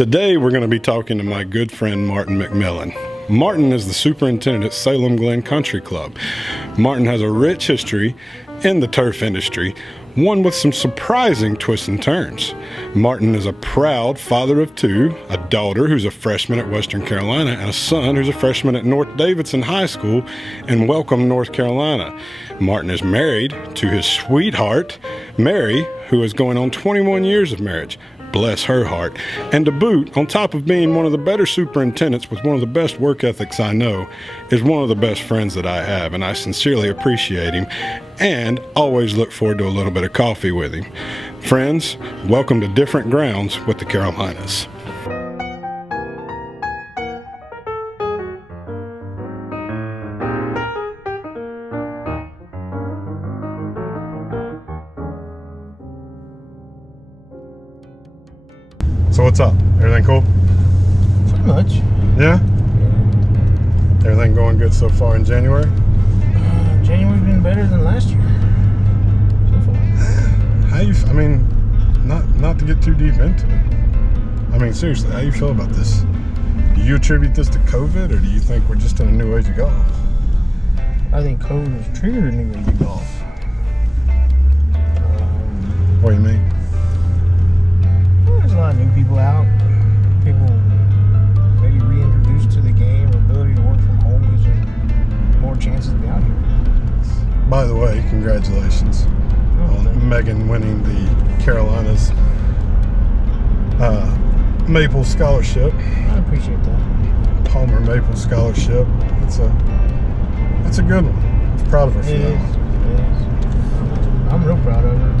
Today we're going to be talking to my good friend Martin McMillan. Martin is the superintendent at Salem Glen Country Club. Martin has a rich history in the turf industry, one with some surprising twists and turns. Martin is a proud father of two, a daughter who's a freshman at Western Carolina and a son who's a freshman at North Davidson High School in Welcome, North Carolina. Martin is married to his sweetheart, Mary, who is going on 21 years of marriage. Bless her heart. And to boot, on top of being one of the better superintendents with one of the best work ethics I know, is one of the best friends that I have, and I sincerely appreciate him and always look forward to a little bit of coffee with him. Friends, welcome to Different Grounds with the Carolinas. So what's up? Everything cool? Pretty much. Yeah? Everything going good so far in January? January's been better than last year. So far. How you? I mean, not to get too deep into it. I mean, seriously, how you feel about this? Do you attribute this to COVID, or do you think we're just in a new age of golf? I think COVID has triggered a new age of golf. What do you mean? There's a lot of new people out. People maybe reintroduced to the game, or ability to work from home gives them more chances to be out here. By the way, congratulations on Megan winning the Carolinas Maple Scholarship. I appreciate that. Palmer Maple Scholarship. It's a good one. I'm proud of her for It that is. one. It is. I'm real proud of her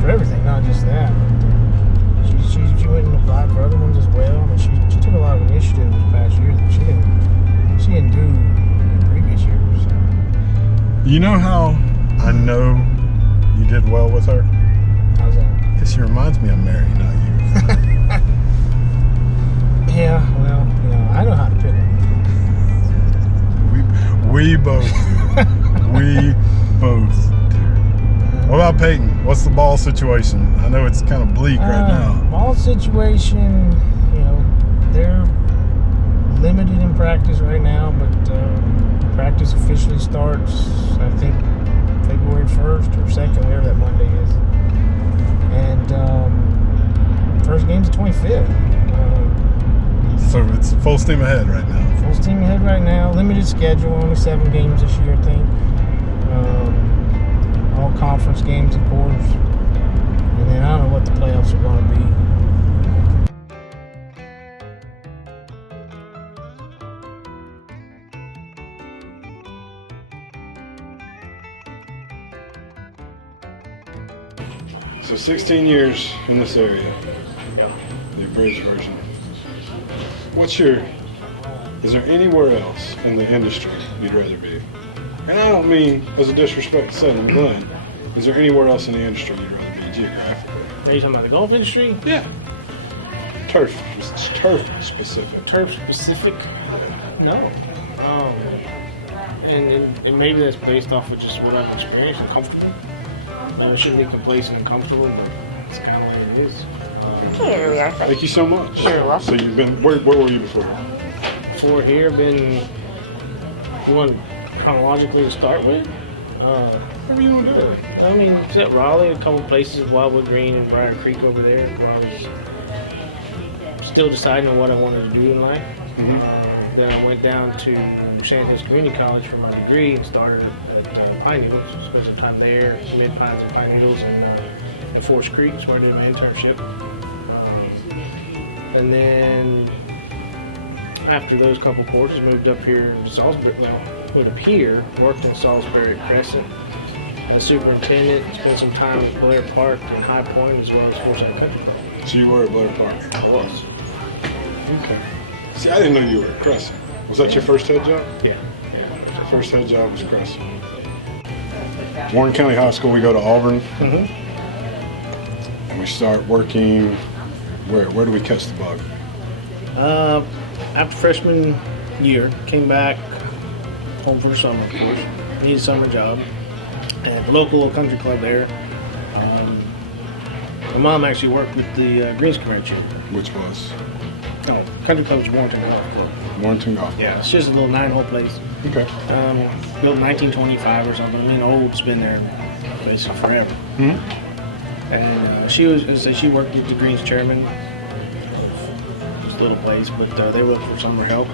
for everything, not just that. But she went and applied for other ones as well. I mean, she took a lot of initiative this past year that she didn't do in previous years. So. You know how I know you did well with her? How's that? Because she reminds me of Mary, not you. Yeah, well, I know how to pick them. We both do. We both do. What about Peyton? What's the ball situation? I know it's kind of bleak right now. Ball situation, they're limited in practice right now, but practice officially starts, I think, February 1st or 2nd, whatever that Monday is. And first game's the 25th. So it's full steam ahead right now. Full steam ahead right now. Limited schedule, only 7 games this year, I think. All conference games, of course. And then I don't know what the playoffs are going to be. So 16 years in this area. Yep. The abridged version. Is there anywhere else in the industry you'd rather be? And I don't mean as a disrespect to Salem Glen. Is there anywhere else in the industry you'd rather be geographically? Are you talking about the golf industry? Yeah. Turf. It's turf specific. Turf specific? No. And maybe that's based off of just what I've experienced and comfortable. It shouldn't be complacent and comfortable, but it's kind of what it is. Here we are. Thank you so much. You're welcome. So you've been, where were you before? Before here, you want chronologically to start with? Whatever you want to do. I mean, it's at Raleigh, a couple places, Wildwood Green and Briar Creek over there, where I was still deciding on what I wanted to do in life. Mm-hmm. Then I went down to San Jose Community College for my degree and started at Pine Needles. Spent some time there, Mid-Pines and Pine Needles, and at Forest Creek, where I did my internship. And then after those couple courses, moved up here to Salisbury. Moved up here, worked in Salisbury at Crescent as superintendent. Spent some time at Blair Park and High Point, as well as Forsyth Country Club. So you were at Blair Park? I was. Okay. See, I didn't know you were at Crescent. Was that your first head job? Yeah. First head job was Crescent. Warren County High School, we go to Auburn. Mm-hmm. And we start working, where do we catch the bug? After freshman year, came back home for the summer, of course. Needed a summer job at the local country club there. My mom actually worked with the Greens Convention. Which was? No, Country Club's Warrenton Golf Club. Warrenton Golf. Yeah, it's just a little 9-hole place. Okay. Built in 1925 or something. I mean, old. It's been there basically forever. Mm-hmm. And she worked with the Greens chairman. This little place, but they were looking for summer help.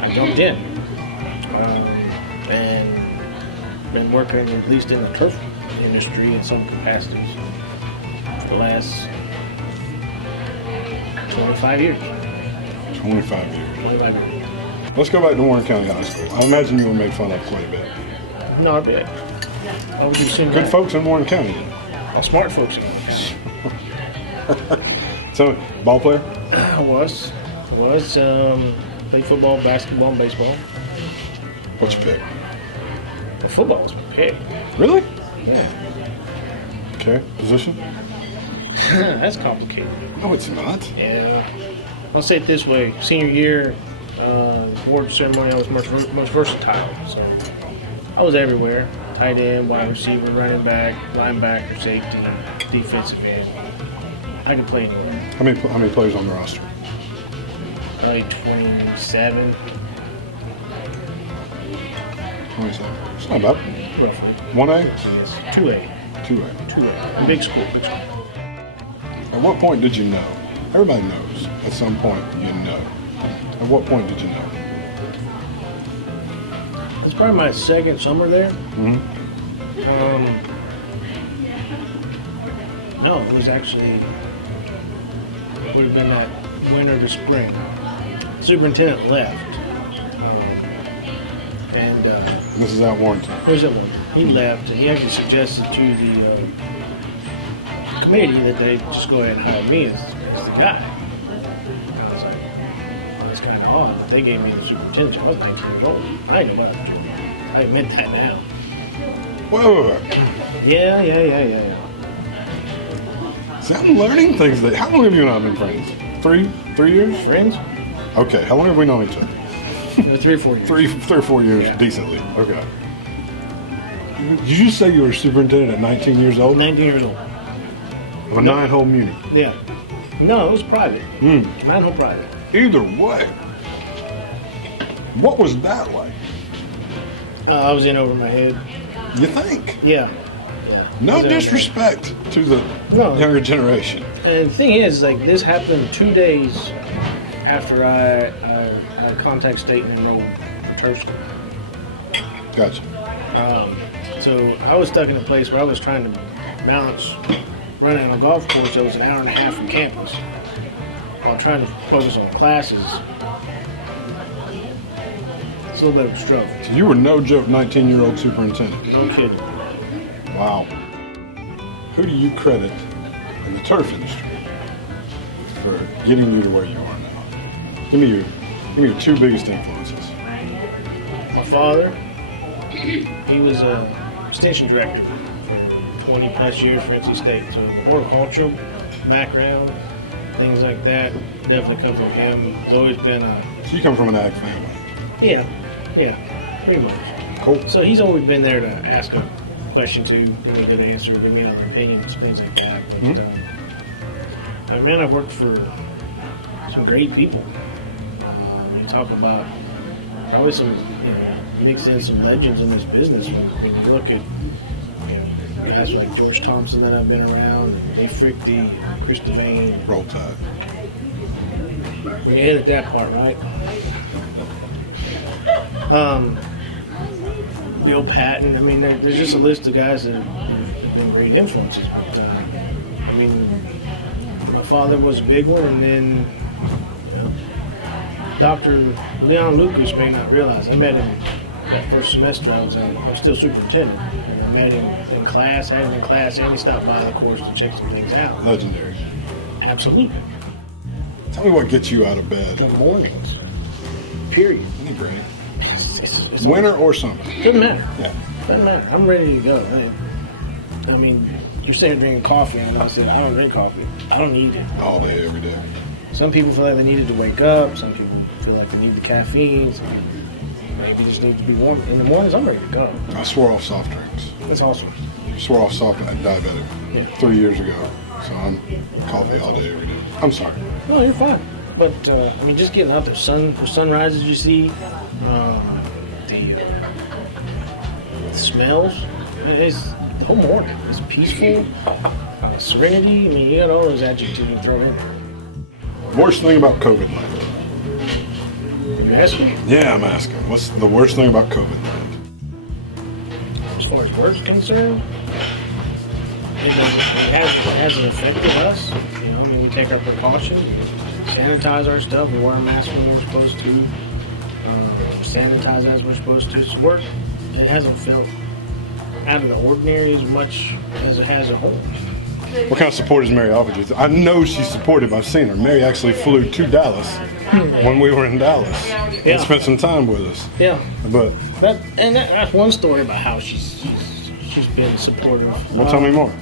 I jumped in, and been working at least in the turf industry in some capacities for the last 25 years. 25 years. 25 years. Let's go back to Warren County High School. I imagine you were made fun of quite a bit. No, I bet. I would do the same Good thing. folks in Warren County. All smart folks in Warren County. So, ball player? I was. Played football, basketball, and baseball. What's your pick? Well, football was my pick. Really? Yeah. Okay. Position? That's complicated. No, it's not. Yeah. I'll say it this way. Senior year, award ceremony, I was most versatile. So I was everywhere. Tight end, wide receiver, running back, linebacker, safety, defensive end. I can play anywhere. How many players on the roster? Probably 27, 27. It's not bad. roughly. 1A? Yes. 2A. 2A. 2A. Big school. At what point did you know? Everybody knows. At some point, you know. At what point did you know? It's probably my second summer there. Mm-hmm. No, it was actually, would have been that winter to spring. Superintendent left. And This is at Warrenton. where's that one? He left, and he actually suggested to the committee that they just go ahead and hire me as the guy. And I was like, well, that's kind of odd. They gave me the superintendent job. I was 19 years old. I didn't know about it. I admit that now. Whoa. Yeah. See, I'm learning things. How long have you and I been friends? 3 years? Friends? Okay. How long have we known each other? 3 or 4 years. 3 or 4 years, Yeah. decently. Okay. Did you just say you were superintendent at 19 years old? 19 years old. Of a 9-hole muni. Yeah. No, it was private. 9-hole private. Either way. What was that like? I was in over my head. You think? Yeah. No Was in over my head. disrespect to the No. younger generation. And the thing is, like, this happened 2 days after I contact state and enrolled for turf school. Gotcha. So I was stuck in a place where I was trying to balance running on a golf course that was an hour and a half from campus while trying to focus on classes. It's a little bit of a struggle. So you were no joke 19-year-old superintendent. No kidding. Wow. Who do you credit in the turf industry for getting you to where you are now? Give me your 2 biggest influences. My father, he was a extension director for 20 plus years for NC State. So horticultural background, things like that, definitely come from him. He's always been So you come from an ag family. yeah, pretty much. Cool. So he's always been there to ask a question to, give me a good answer, give me another opinion, things like that. But man, I've worked for some great people. You talk about probably some, mix in some legends in this business. When you look at, guys like George Thompson that I've been around, Dave Frickty, Chris Devane. Roll Tide. When you hit at that part, right? Bill Patton. I mean, there's just a list of guys that have been great influences. But I mean, my father was a big one, and then Dr. Leon Lucas may not realize. I met him that first semester. I was still superintendent, and I met him in class, had him in class, and he stopped by the course to check some things out. Legendary. Absolutely. Tell me what gets you out of bed. The mornings. Period. Isn't it great? It's Winter or summer? doesn't matter. Yeah. Doesn't matter. I'm ready to go. I mean, you're sitting there drinking coffee, and I said, I don't drink coffee. I don't need it. All day, every day. Some people feel like they needed to wake up. Some people feel like they need the caffeine. Some maybe just need to be warm. In the mornings, I'm ready to go. I swore off soft drinks. That's awesome. swore off soft diabetic 3 years ago. So I'm coffee all day, every day. I'm sorry. No, you're fine. But, I mean, just getting out there. The sunrises you see, the smells. It's the whole morning. It's peaceful, serenity. I mean, you got all those adjectives you throw in there. Worst thing about COVID land? You asking? Yeah, I'm asking. What's the worst thing about COVID land? As far as work's concerned, it hasn't affected us. You know, I mean, we take our precautions. We sanitize our stuff. We wear a mask when we're supposed to. Sanitize as we're supposed to. So it hasn't felt out of the ordinary as much as it has at home. What kind of support has Mary offered you? I know she's supportive. I've seen her. Mary actually flew to Dallas when we were in Dallas and spent some time with us. Yeah. But that's one story about how she's been supportive. Well, tell me more.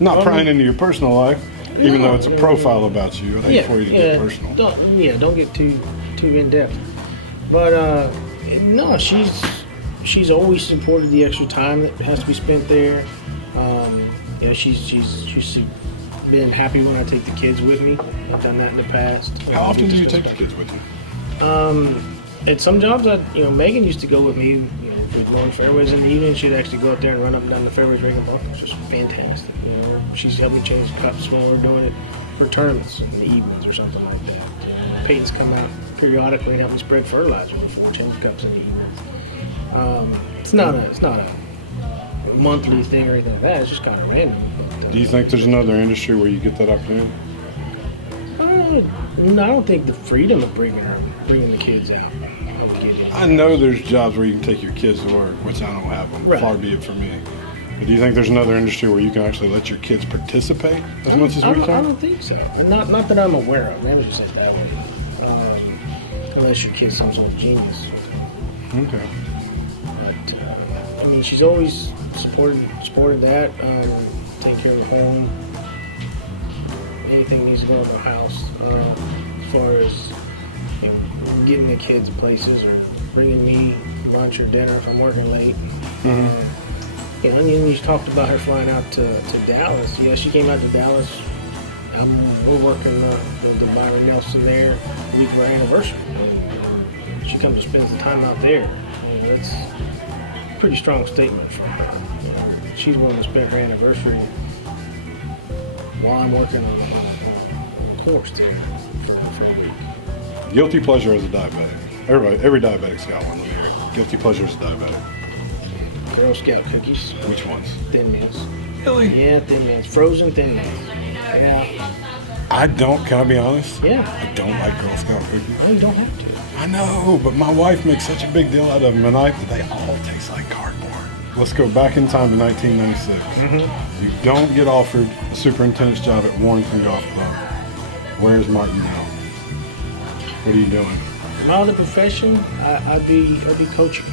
Not prying into your personal life, even though it's a profile about you. I think for you to get personal. Don't get too in depth. But no, she's always supported the extra time that has to be spent there. You know, she's been happy when I take the kids with me. I've done that in the past. How often do you take the kids with you? At some jobs, Megan used to go with me. You know, if we'd run fairways in the evening, she'd actually go out there and run up and down the fairways breaking bunkers. It's just fantastic. You know, she's helped me change the cups when we're doing it for tournaments in the evenings or something like that. You know, Peyton's come out periodically and help me spread fertilizer before we change cups in the evenings. It's not a monthly thing or anything like that. It's just kind of random. But, do you think there's another industry where you get that opportunity? No, I don't think the freedom of bringing the kids out. I know there's jobs where you can take your kids to work, which I don't have them. Right. Far be it from me. But do you think there's another industry where you can actually let your kids participate as much as we can? I don't think so. And not that I'm aware of. Maybe just say it that way. Unless your kid's some sort of genius. Okay. But I mean, she's always supported that. Taking care of the home. Anything needs to go in the house. As far as getting the kids places or bringing me lunch or dinner if I'm working late. Mm-hmm. And you talked about her flying out to Dallas. Yeah, she came out to Dallas. We're working the Byron Nelson there the week of our anniversary. And she comes and spends the time out there. And that's a pretty strong statement from her. You know, she's the one that spent her anniversary while I'm working on a course there for a week. Guilty pleasure as a diabetic. Every diabetic's got one. Let me hear it. Guilty pleasure as a diabetic. Girl Scout cookies. Which ones? Thin mints. Really? Yeah, thin mints. Frozen thin mints. Yeah. I don't. Can I be honest? Yeah. I don't like Girl Scout cookies. No, you don't have to. I know, but my wife makes such a big deal out of them, and they all taste like cardboard. Let's go back in time to 1996. Mm-hmm. You don't get offered a superintendent's job at Warrington Golf Club. Where's Martin now? What are you doing? My other profession, I'd be coaching.